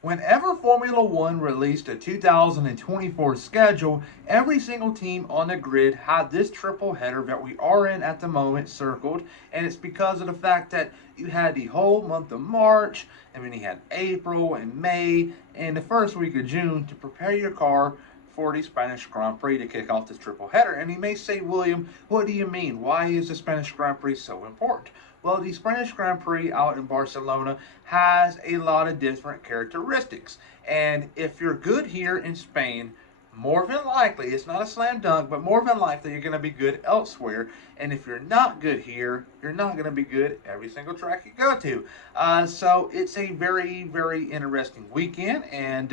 Whenever Formula One released a 2024 schedule, every single team on the grid had this triple header that we are in at the moment circled, and it's because of the fact that you had the whole month of March, and then you had April and May, and the first week of June to prepare your car for the Spanish Grand Prix to kick off this triple header. And you may say, William, what do you mean? Why is the Spanish Grand Prix so important? Well, the Spanish Grand Prix out in Barcelona has a lot of different characteristics. And if you're good here in Spain, more than likely, it's not a slam dunk, but more than likely you're going to be good elsewhere. And if you're not good here, you're not going to be good every single track you go to. So it's a very, very interesting weekend. And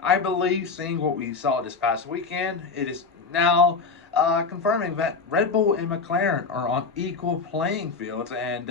I believe seeing what we saw this past weekend, it is now confirming that Red Bull and McLaren are on equal playing fields, and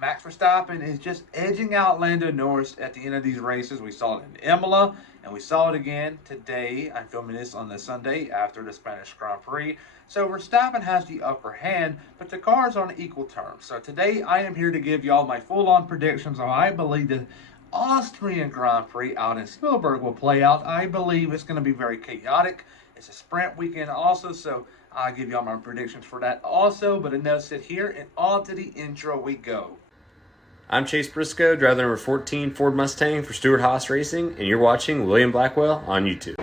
Max Verstappen is just edging out Lando Norris at the end of these races. We saw it in Imola, and we saw it again today. I'm filming this on the Sunday after the Spanish Grand Prix. So Verstappen has the upper hand, but the car is on equal terms. So today I am here to give y'all my full-on predictions on how I believe the Austrian Grand Prix out in Spielberg will play out. I believe it's going to be very chaotic. It's a sprint weekend also, so I'll give y'all my predictions for that also. But enough said here, and on to the intro we go. I'm Chase Briscoe, driver number 14 Ford Mustang for Stewart Haas Racing, and you're watching William Blackwell on YouTube.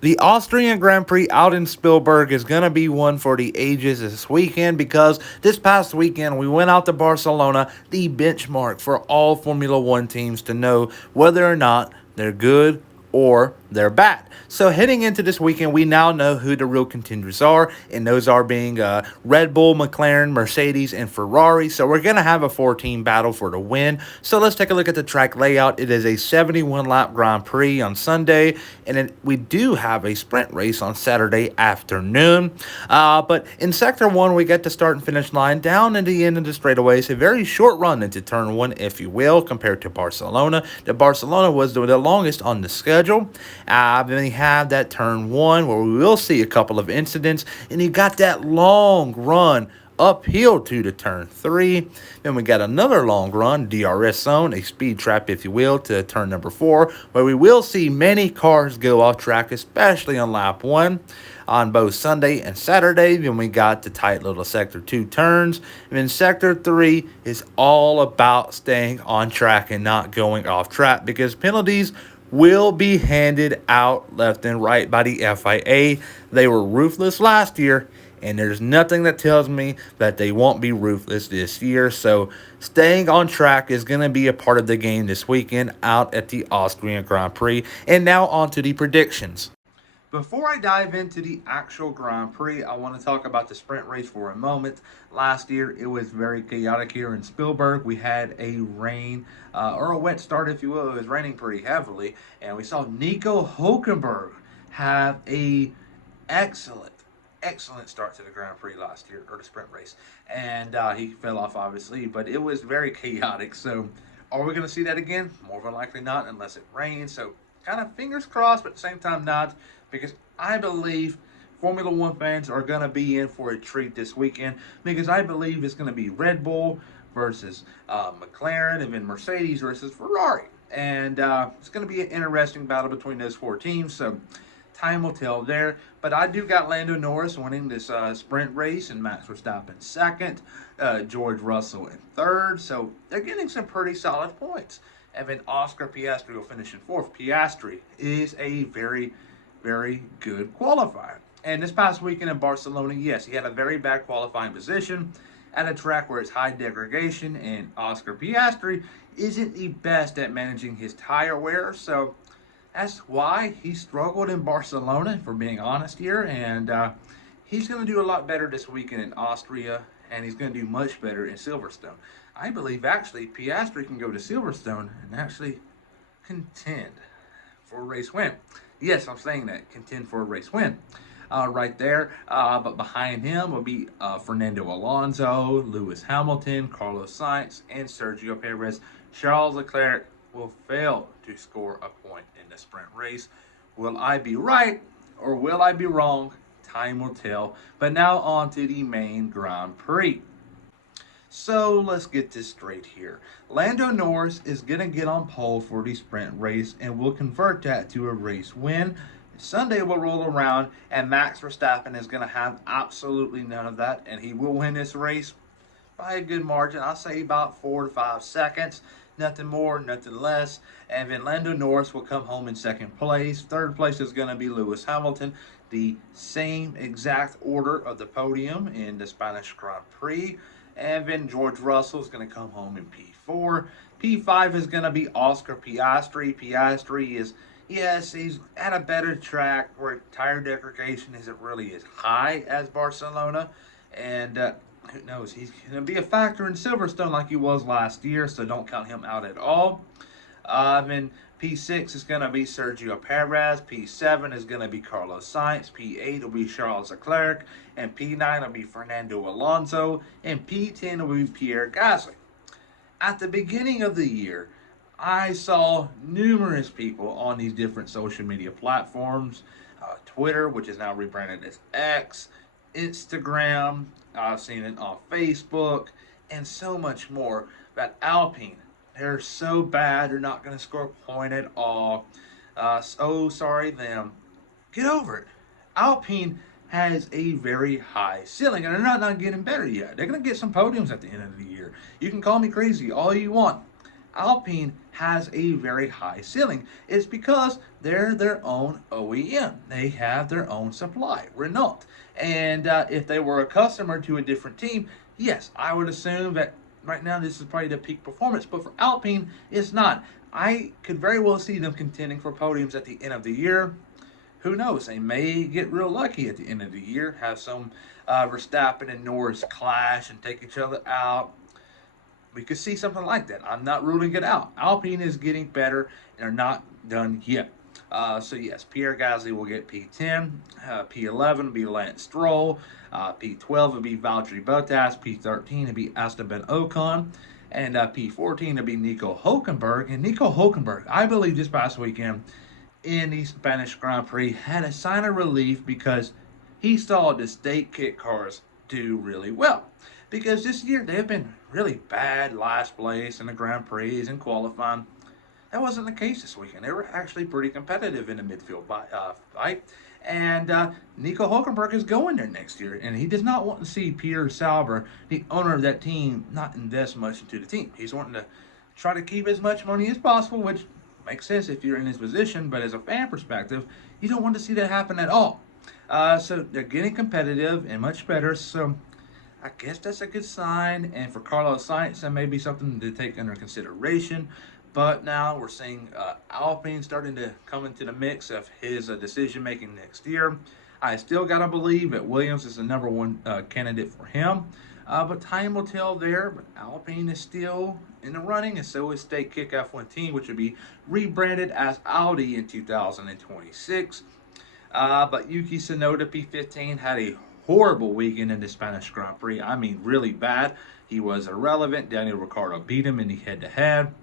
The Austrian Grand Prix out in Spielberg is going to be one for the ages this weekend because this past weekend we went out to Barcelona, the benchmark for all Formula One teams to know whether or not they're good or they're bad. So heading into this weekend, we now know who the real contenders are, and those are being Red Bull, McLaren, Mercedes, and Ferrari. So we're going to have a four-team battle for the win. So let's take a look at the track layout. It is a 71-lap Grand Prix on Sunday, and then we do have a sprint race on Saturday afternoon. But in Sector 1, we get the start and finish line down at the end of the straightaway. It's a very short run into Turn 1, if you will, compared to Barcelona. The Barcelona was the longest on the schedule. Then you have that Turn 1 where we will see a couple of incidents, and you got that long run uphill to the Turn 3. Then we got another long run, DRS zone, a speed trap, if you will, to turn number 4, where we will see many cars go off track, especially on lap 1 on both Sunday and Saturday. Then we got the tight little Sector 2 turns. And then Sector 3 is all about staying on track and not going off track because penalties will be handed out left and right by the FIA. They were ruthless last year, and there's nothing that tells me that they won't be ruthless this year. So staying on track is going to be a part of the game this weekend out at the Austrian Grand Prix. And now on to the predictions. Before I dive into the actual Grand Prix, I want to talk about the sprint race for a moment. Last year, it was very chaotic here in Spielberg. We had a rain, or a wet start, if you will. It was raining pretty heavily. And we saw Nico Hulkenberg have a excellent start to the Grand Prix last year, or the sprint race. And he fell off, obviously, but it was very chaotic. So are we going to see that again? More than likely not, unless it rains. So kind of fingers crossed, but at the same time not, because I believe Formula One fans are going to be in for a treat this weekend, because I believe it's going to be Red Bull versus McLaren, and then Mercedes versus Ferrari. And it's going to be an interesting battle between those four teams, so time will tell there. But I do got Lando Norris winning this sprint race, and Max Verstappen second, George Russell in third, so they're getting some pretty solid points. And then Oscar Piastri will finish in fourth. Piastri is a very, very good qualifier. And this past weekend in Barcelona, yes, he had a very bad qualifying position at a track where it's high degradation, and Oscar Piastri isn't the best at managing his tire wear. So that's why he struggled in Barcelona, for being honest here. And he's going to do a lot better this weekend in Austria, and he's going to do much better in Silverstone. I believe actually Piastri can go to Silverstone and actually contend for a race win. Yes, I'm saying that, contend for a race win. Right there. But behind him will be Fernando Alonso, Lewis Hamilton, Carlos Sainz, and Sergio Perez. Charles Leclerc will fail to score a point in the sprint race. Will I be right or will I be wrong? Time will tell. But now on to the main Grand Prix. So let's get this straight here. Lando Norris is going to get on pole for the sprint race and will convert that to a race win. Sunday will roll around and Max Verstappen is going to have absolutely none of that, and he will win this race by a good margin. I'll say about 4 to 5 seconds. Nothing more, nothing less. And then Lando Norris will come home in second place. Third place is going to be Lewis Hamilton. The same exact order of the podium in the Spanish Grand Prix. And then George Russell is going to come home in P4. P5 is going to be Oscar Piastri. Piastri is, yes, he's at a better track where tire degradation isn't really as high as Barcelona. And who knows, he's going to be a factor in Silverstone like he was last year, so don't count him out at all. Then P6 is going to be Sergio Perez. P7 is going to be Carlos Sainz. P8 will be Charles Leclerc. And P9 will be Fernando Alonso. And P10 will be Pierre Gasly. At the beginning of the year, I saw numerous people on these different social media platforms. Twitter, which is now rebranded as X. Instagram. I've seen it on Facebook. And so much more. That Alpine, they're so bad, they're not going to score a point at all. So sorry them. Get over it. Alpine has a very high ceiling, and they're not getting better yet. They're going to get some podiums at the end of the year. You can call me crazy all you want. Alpine has a very high ceiling. It's because they're their own OEM. They have their own supply. Renault. And if they were a customer to a different team, yes, I would assume that right now this is probably the peak performance, but for Alpine, it's not. I could very well see them contending for podiums at the end of the year. Who knows? They may get real lucky at the end of the year, have some Verstappen and Norris clash and take each other out. We could see something like that. I'm not ruling it out. Alpine is getting better and are not done yet. So yes, Pierre Gasly will get P10, P11 will be Lance Stroll, P12 will be Valtteri Bottas, P13 will be Esteban Ocon, and P14 will be Nico Hulkenberg. And Nico Hulkenberg, I believe this past weekend in the Spanish Grand Prix, had a sign of relief because he saw the state kit cars do really well. Because this year they have been really bad, last place in the Grand Prix and qualifying. That wasn't the case this weekend. They were actually pretty competitive in the midfield fight. And Nico Hulkenberg is going there next year. And he does not want to see Peter Sauber, the owner of that team, not invest much into the team. He's wanting to try to keep as much money as possible, which makes sense if you're in his position. But as a fan perspective, you don't want to see that happen at all. So they're getting competitive and much better. So I guess that's a good sign. And for Carlos Sainz, that may be something to take under consideration. But now we're seeing Alpine starting to come into the mix of his decision-making next year. I still got to believe that Williams is the number one candidate for him. But time will tell there. But Alpine is still in the running, and so is State Kick F1 Team, which will be rebranded as Audi in 2026. But Yuki Tsunoda, P15, had a horrible weekend in the Spanish Grand Prix. I mean, really bad. He was irrelevant. Daniel Ricciardo beat him in the head-to-head.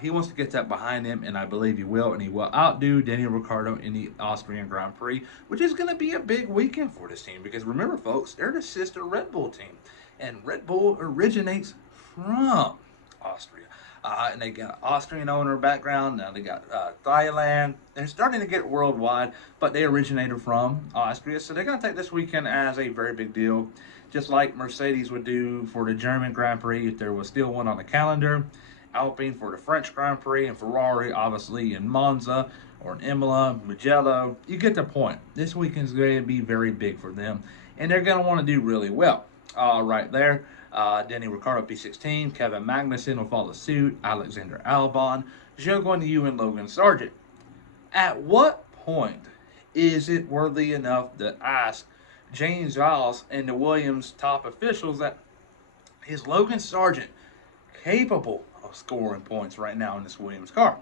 He wants to get that behind him, and I believe he will, and he will outdo Daniel Ricciardo in the Austrian Grand Prix, which is going to be a big weekend for this team, because remember, folks, they're the sister Red Bull team, and Red Bull originates from Austria. And they got an Austrian owner background, now they got Thailand. They're starting to get worldwide, but they originated from Austria, so they're going to take this weekend as a very big deal, just like Mercedes would do for the German Grand Prix if there was still one on the calendar. Alpine for the French Grand Prix, and Ferrari obviously in Monza or in Imola, Mugello. You get the point. This weekend's going to be very big for them, and they're going to want to do really well. Right there, Danny Ricciardo P16, Kevin Magnussen will follow suit, Alexander Albon, Zhou Guanyu, and Logan Sargent. At what point is it worthy enough to ask James Vowles and the Williams top officials that is Logan Sargent capable of scoring points right now in this Williams car?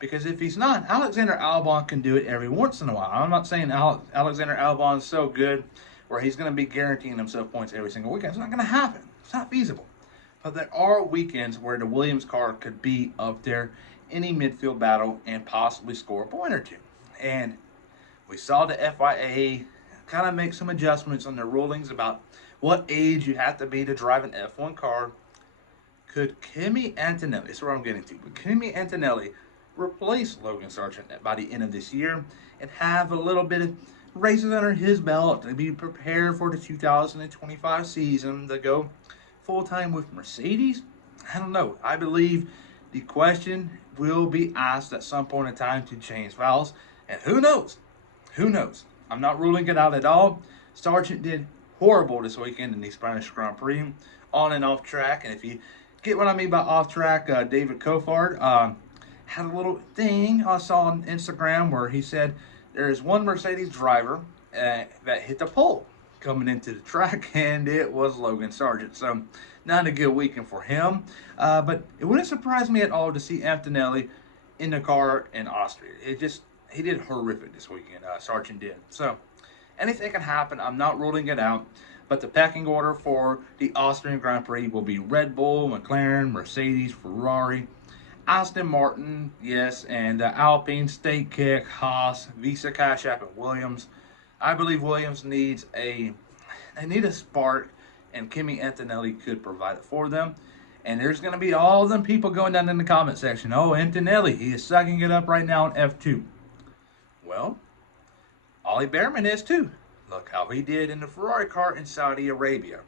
Because if he's not, Alexander Albon can do it every once in a while. I'm not saying Alexander Albon is so good where he's going to be guaranteeing himself points every single weekend. It's not going to happen. It's not feasible. But there are weekends where the Williams car could be up there in a midfield battle and possibly score a point or two. And we saw the FIA kind of make some adjustments on their rulings about what age you have to be to drive an F1 car. Could Kimi Antonelli, this is where I'm getting to, could Kimi Antonelli replace Logan Sargent by the end of this year and have a little bit of races under his belt to be prepared for the 2025 season to go full time with Mercedes? I don't know. I believe the question will be asked at some point in time to James Vowles, and who knows? Who knows? I'm not ruling it out at all. Sargent did horrible this weekend in the Spanish Grand Prix, on and off track. And if you get what I mean by off track, David Coulthard had a little thing I saw on Instagram where he said there is one Mercedes driver that hit the pole coming into the track, and it was Logan Sargent. So not a good weekend for him. But it wouldn't surprise me at all to see Antonelli in the car in Austria. He did horrific this weekend. Sargent did. So anything can happen. I'm not ruling it out. But the pecking order for the Austrian Grand Prix will be Red Bull, McLaren, Mercedes, Ferrari, Aston Martin, yes, and Alpine, State Kick, Haas, Visa Cash App, and Williams. I believe Williams needs a spark, and Kimi Antonelli could provide it for them. And there's going to be all them people going down in the comment section. Oh, Antonelli, he is sucking it up right now in F2. Well, Ollie Behrman is too. Look how he did in the Ferrari car in Saudi Arabia.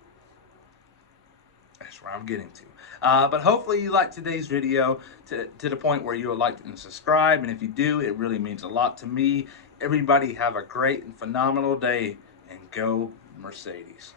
That's where I'm getting to. But hopefully you liked today's video to the point where you'll like and subscribe. And if you do, it really means a lot to me. Everybody have a great and phenomenal day, and go Mercedes.